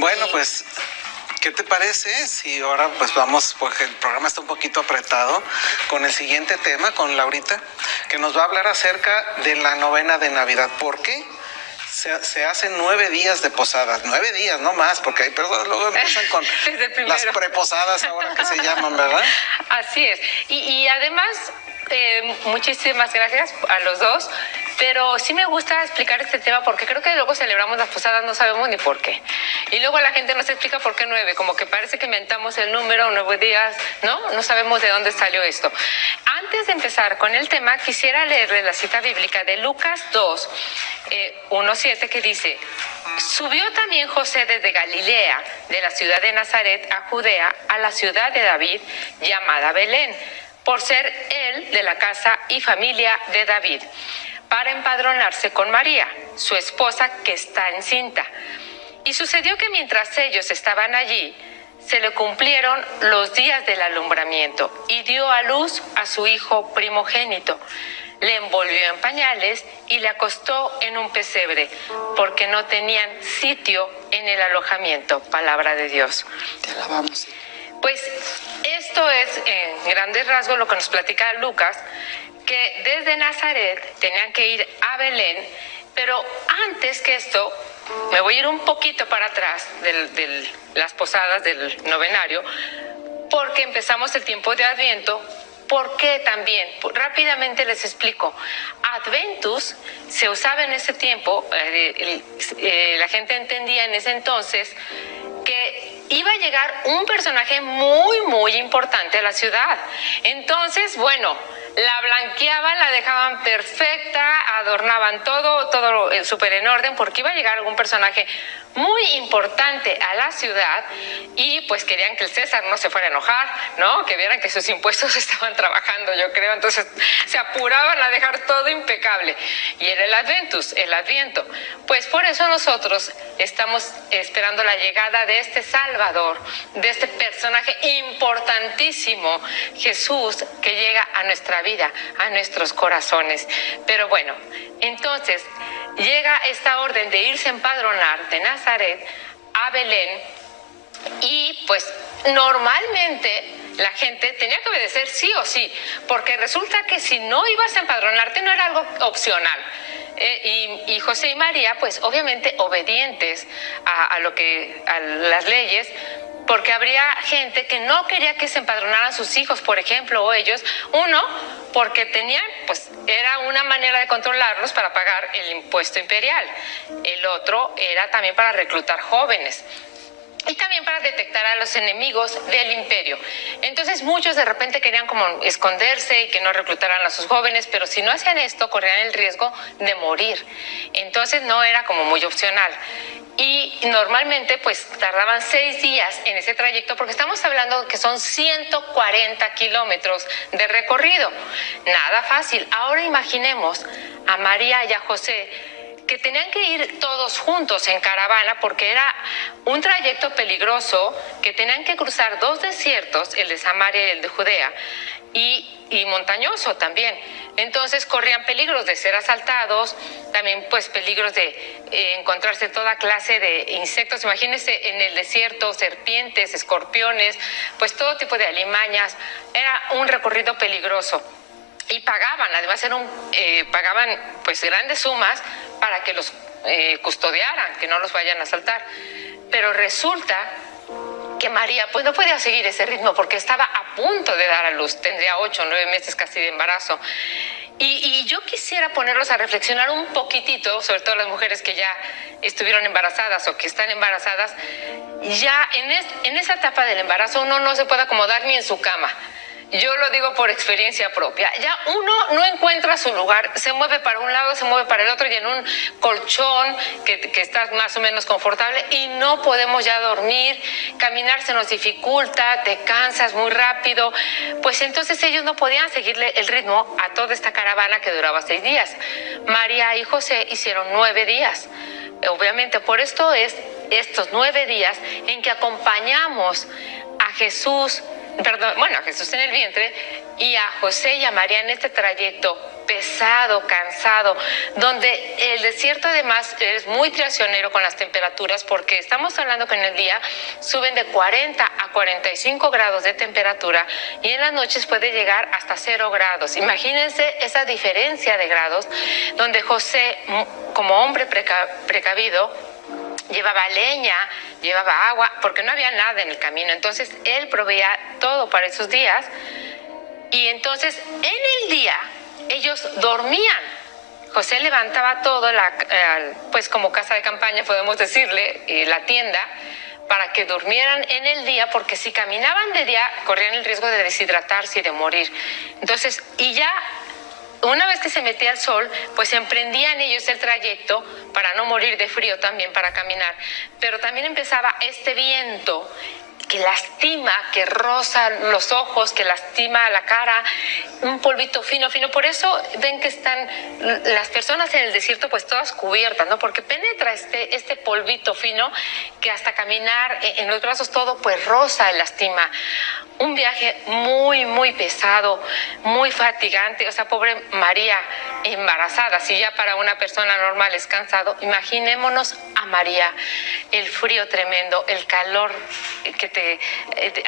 Bueno, pues, ¿qué te parece si ahora pues vamos, porque el programa está un poquito apretado, con el siguiente tema, con Laurita, que nos va a hablar acerca de la novena de Navidad? ¿Por qué? Se hacen 9 días de posadas, 9 días, no más, porque hay personas luego empiezan con las preposadas ahora que se llaman, ¿verdad? Así es. Y además, muchísimas gracias a los dos, pero sí me gusta explicar este tema porque creo que luego celebramos las posadas, no sabemos ni por qué. Y luego la gente nos explica por qué 9, como que parece que inventamos el número, 9 días, ¿no? No sabemos de dónde salió esto. Antes de empezar con el tema, quisiera leerles la cita bíblica de Lucas 2, 1:7, que dice: subió también José desde Galilea, de la ciudad de Nazaret a Judea, a la ciudad de David, llamada Belén, por ser él de la casa y familia de David, para empadronarse con María, su esposa, que está encinta. Y sucedió que mientras ellos estaban allí, se le cumplieron los días del alumbramiento y dio a luz a su hijo primogénito. Le envolvió en pañales y le acostó en un pesebre, porque no tenían sitio en el alojamiento. Palabra de Dios. Te alabamos. Pues esto es en grandes rasgos lo que nos platica Lucas, que desde Nazaret tenían que ir a Belén, pero antes que esto, me voy a ir un poquito para atrás de las posadas del novenario, porque empezamos el tiempo de Adviento. ¿Por qué también? Rápidamente les explico. Adventus se usaba en ese tiempo, la gente entendía en ese entonces que iba a llegar un personaje muy, muy importante a la ciudad. Entonces, bueno, la blanqueaban, la dejaban perfecta, adornaban todo súper en orden, porque iba a llegar algún personaje muy importante a la ciudad y pues querían que el César no se fuera a enojar, ¿no? Que vieran que sus impuestos estaban trabajando, yo creo. Entonces se apuraban a dejar todo impecable. Y era el Adventus, el Adviento. Pues por eso nosotros estamos esperando la llegada de este Salvador, de este personaje importantísimo, Jesús, que llega a nuestra vida, a nuestros corazones. Pero bueno, entonces llega esta orden de irse a empadronar de Nazaret a Belén y pues normalmente la gente tenía que obedecer sí o sí, porque resulta que si no ibas a empadronarte no era algo opcional. Y José y María, pues obviamente obedientes a las leyes, porque habría gente que no quería que se empadronaran sus hijos, por ejemplo, o ellos. Uno, porque tenían, pues era una manera de controlarlos para pagar el impuesto imperial. El otro era también para reclutar jóvenes. Y también para detectar a los enemigos del imperio. Entonces muchos de repente querían como esconderse y que no reclutaran a sus jóvenes, pero si no hacían esto corrían el riesgo de morir. Entonces no era como muy opcional. Y normalmente pues tardaban 6 días en ese trayecto, porque estamos hablando que son 140 kilómetros de recorrido. Nada fácil. Ahora imaginemos a María y a José, que tenían que ir todos juntos en caravana, porque era un trayecto peligroso, que tenían que cruzar 2 desiertos, el de Samaria y el de Judea, y montañoso también. Entonces corrían peligros de ser asaltados, también pues peligros de encontrarse toda clase de insectos. Imagínense en el desierto, serpientes, escorpiones, pues todo tipo de alimañas. Era un recorrido peligroso. Y pagaban, además pagaban pues grandes sumas para que los custodiaran, que no los vayan a asaltar. Pero resulta que María pues no podía seguir ese ritmo porque estaba a punto de dar a luz, tendría 8 o 9 meses casi de embarazo. Y yo quisiera ponerlos a reflexionar un poquitito, sobre todo las mujeres que ya estuvieron embarazadas o que están embarazadas. Ya en esa etapa del embarazo uno no se puede acomodar ni en su cama. Yo lo digo por experiencia propia. Ya uno no encuentra su lugar, se mueve para un lado, se mueve para el otro, y en un colchón que está más o menos confortable, y no podemos ya dormir, caminar se nos dificulta, te cansas muy rápido. Pues entonces ellos no podían seguirle el ritmo a toda esta caravana que duraba 6 días. María y José hicieron 9 días. Obviamente por esto es estos 9 días en que acompañamos a Jesús, perdón, bueno, a Jesús en el vientre y a José y a María en este trayecto pesado, cansado, donde el desierto además es muy traicionero con las temperaturas, porque estamos hablando que en el día suben de 40 a 45 grados de temperatura y en las noches puede llegar hasta 0 grados. Imagínense esa diferencia de grados, donde José, como hombre precavido, llevaba leña, llevaba agua, porque no había nada en el camino. Entonces él proveía todo para esos días. Y entonces en el día ellos dormían. José levantaba todo, pues como casa de campaña podemos decirle, la tienda, para que durmieran en el día, porque si caminaban de día corrían el riesgo de deshidratarse y de morir. Entonces, y ya una vez que se metía el sol, pues emprendían ellos el trayecto para no morir de frío también, para caminar. Pero también empezaba este viento que lastima, que roza los ojos, que lastima la cara, un polvito fino, fino. Por eso ven que están las personas en el desierto pues todas cubiertas, ¿no? Porque penetra este polvito fino que hasta caminar en los brazos todo pues roza y lastima. Un viaje muy, muy pesado, muy fatigante. O sea, pobre María embarazada, si ya para una persona normal es cansado, imaginémonos a María, el frío tremendo, el calor que te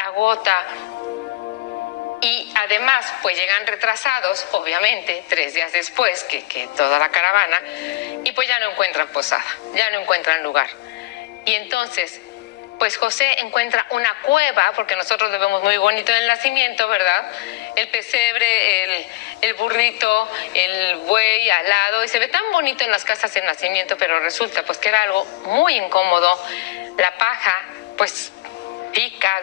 agota. Y además, pues llegan retrasados, obviamente, 3 días después que toda la caravana, y pues ya no encuentran posada, ya no encuentran lugar. Y entonces, pues José encuentra una cueva, porque nosotros lo vemos muy bonito en el nacimiento, ¿verdad? El pesebre, el burrito, el buey al lado, y se ve tan bonito en las casas de nacimiento, pero resulta pues que era algo muy incómodo. La paja, pues pica.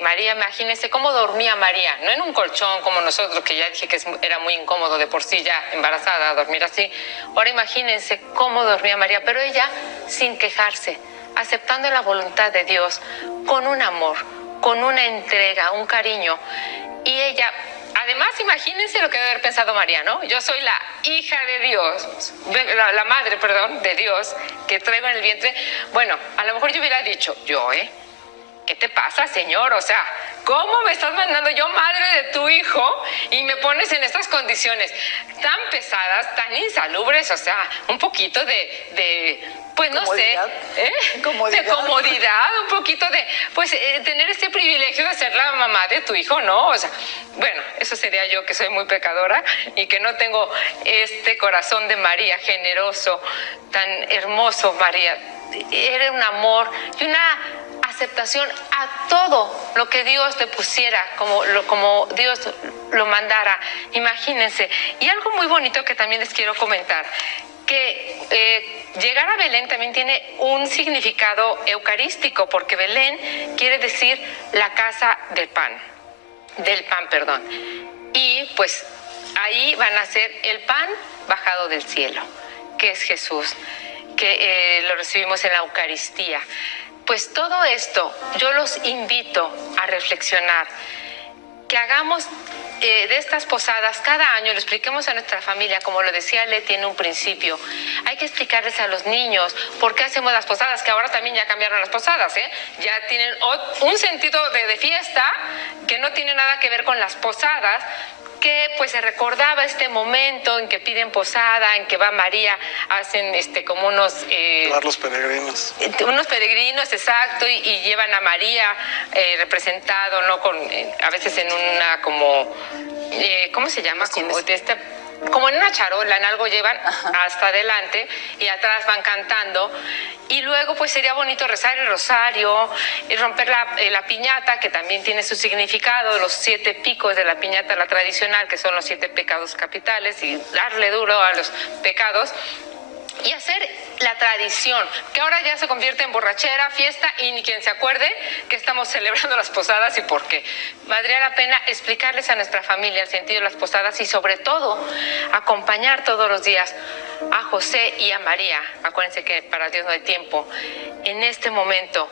María, imagínense cómo dormía María, no en un colchón como nosotros, que ya dije que era muy incómodo de por sí ya embarazada dormir así. Ahora imagínense cómo dormía María, pero ella sin quejarse, aceptando la voluntad de Dios, con un amor, con una entrega, un cariño. Y ella, además, imagínense lo que debe haber pensado María, ¿no? Yo soy la hija de Dios, la madre, perdón, de Dios, que traigo en el vientre. Bueno, a lo mejor yo hubiera dicho, ¿qué te pasa, Señor? O sea, ¿cómo me estás mandando yo, madre de tu hijo, y me pones en estas condiciones tan pesadas, tan insalubres? O sea, un poquito pues no comodidad. Sé, de comodidad, un poquito de, pues, tener este privilegio de ser la mamá de tu hijo, ¿no? O sea, bueno, eso sería yo, que soy muy pecadora y que no tengo este corazón de María, generoso, tan hermoso, María. Era un amor y una aceptación a todo lo que Dios te pusiera, como Dios lo mandara. Imagínense. Y algo muy bonito que también les quiero comentar, que llegar a Belén también tiene un significado eucarístico, porque Belén quiere decir la casa del pan, y pues ahí van a ser el pan bajado del cielo, que es Jesús, que lo recibimos en la Eucaristía. Pues todo esto yo los invito a reflexionar, que hagamos de estas posadas cada año, lo expliquemos a nuestra familia, como lo decía Leti en un principio. Hay que explicarles a los niños por qué hacemos las posadas, que ahora también ya cambiaron las posadas, ya tienen un sentido de fiesta que no tiene nada que ver con las posadas, que pues se recordaba este momento en que piden posada, en que va María, hacen como unos... los peregrinos. Unos peregrinos, exacto, y llevan a María representado, ¿no? A veces en una como... ¿cómo se llama? Como en una charola, en algo llevan hasta adelante y atrás van cantando. Y luego pues sería bonito rezar el rosario, y romper la piñata, que también tiene su significado, los 7 picos de la piñata, la tradicional, que son los 7 pecados capitales, y darle duro a los pecados. Y hacer la tradición, que ahora ya se convierte en borrachera, fiesta, y ni quien se acuerde que estamos celebrando las posadas y por qué. Valdría la pena explicarles a nuestra familia el sentido de las posadas y sobre todo acompañar todos los días a José y a María. Acuérdense que para Dios no hay tiempo. En este momento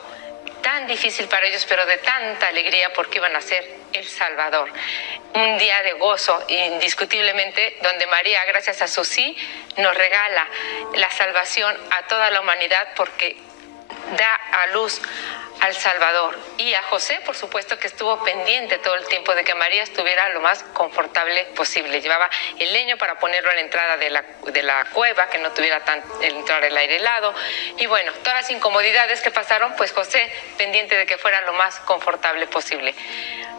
tan difícil para ellos, pero de tanta alegría, porque iban a ser el Salvador. Un día de gozo, indiscutiblemente, donde María, gracias a su sí, nos regala la salvación a toda la humanidad, porque da a luz al Salvador. Y a José, por supuesto, que estuvo pendiente todo el tiempo de que María estuviera lo más confortable posible. Llevaba el leño para ponerlo a la entrada de la cueva, que no tuviera entrar el aire helado. Y bueno, todas las incomodidades que pasaron, pues José pendiente de que fuera lo más confortable posible.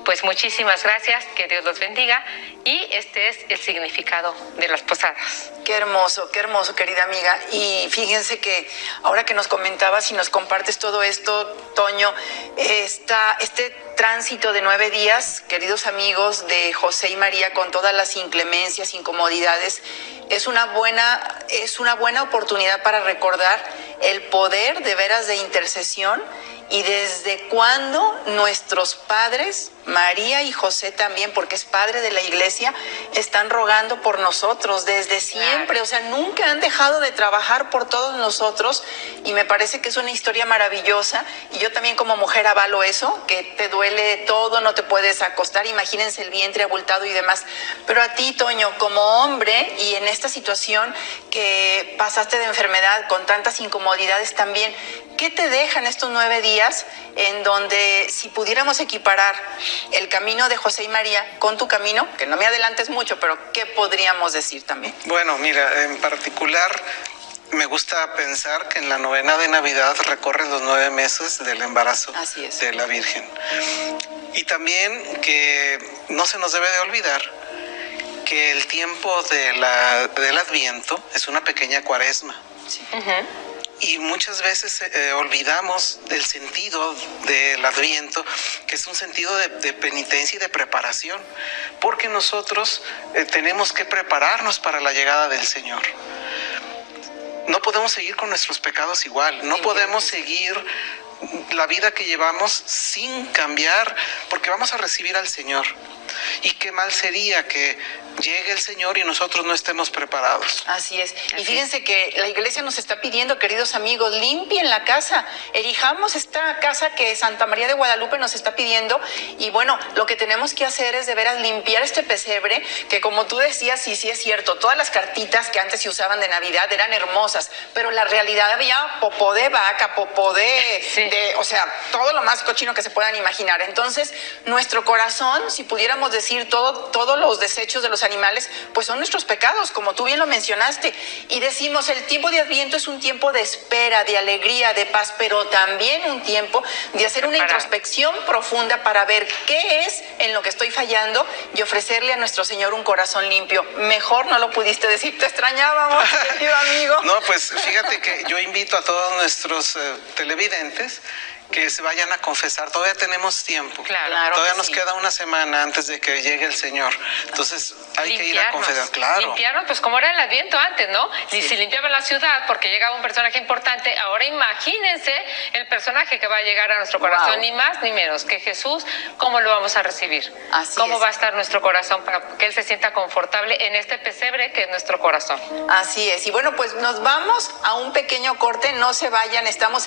Pues muchísimas gracias, que Dios los bendiga, y este es el significado de las posadas. Qué hermoso, querida amiga. Y fíjense que ahora que nos comentabas y nos compartes todo esto, Toño, este tránsito de 9 días, queridos amigos, de José y María, con todas las inclemencias, incomodidades, es una buena oportunidad para recordar el poder de veras de intercesión y desde cuándo nuestros padres, María y José también, porque es padre de la iglesia, están rogando por nosotros desde siempre. O sea, nunca han dejado de trabajar por todos nosotros y me parece que es una historia maravillosa. Y yo también como mujer avalo eso, que te duele todo, no te puedes acostar, imagínense el vientre abultado y demás. Pero a ti, Toño, como hombre y en esta situación que pasaste de enfermedad con tantas incomodidades también, ¿qué te dejan estos 9 días en donde si pudiéramos equiparar el camino de José y María con tu camino, que no me adelantes mucho, pero qué podríamos decir también? Bueno, mira, en particular me gusta pensar que en la novena de Navidad recorren los 9 meses del embarazo de la Virgen. Y también que no se nos debe de olvidar que el tiempo del Adviento es una pequeña cuaresma. Sí. Y muchas veces olvidamos del sentido del Adviento, que es un sentido de penitencia y de preparación, porque nosotros tenemos que prepararnos para la llegada del Señor. No podemos seguir con nuestros pecados igual, no podemos seguir la vida que llevamos sin cambiar, porque vamos a recibir al Señor. Y qué mal sería que llegue el Señor y nosotros no estemos preparados. Así es. Y fíjense que la iglesia nos está pidiendo, queridos amigos, limpien la casa, erijamos esta casa que Santa María de Guadalupe nos está pidiendo. Y bueno, lo que tenemos que hacer es de veras limpiar este pesebre, que como tú decías, y sí es cierto, todas las cartitas que antes se usaban de Navidad eran hermosas, pero la realidad había popó de vaca, popó o sea, todo lo más cochino que se puedan imaginar. Entonces, nuestro corazón, si pudiéramos decir todos los desechos de los animales, pues son nuestros pecados, como tú bien lo mencionaste. Y decimos, el tiempo de Adviento es un tiempo de espera, de alegría, de paz, pero también un tiempo de hacer una introspección profunda para ver qué es en lo que estoy fallando y ofrecerle a nuestro Señor un corazón limpio. Mejor no lo pudiste decir, te extrañábamos, querido amigo. No, pues fíjate que yo invito a todos nuestros televidentes que se vayan a confesar. Todavía tenemos tiempo. Claro, todavía nos queda una semana antes de que llegue el Señor. Entonces hay que ir a confesar. Claro. Limpiarnos, pues como era el Adviento antes, ¿no? Y si limpiaban la ciudad porque llegaba un personaje importante, ahora imagínense el personaje que va a llegar a nuestro corazón, ni más ni menos que Jesús. ¿Cómo lo vamos a recibir? ¿Cómo va a estar nuestro corazón para que Él se sienta confortable en este pesebre que es nuestro corazón? Así es. Y bueno, pues nos vamos a un pequeño corte. No se vayan, estamos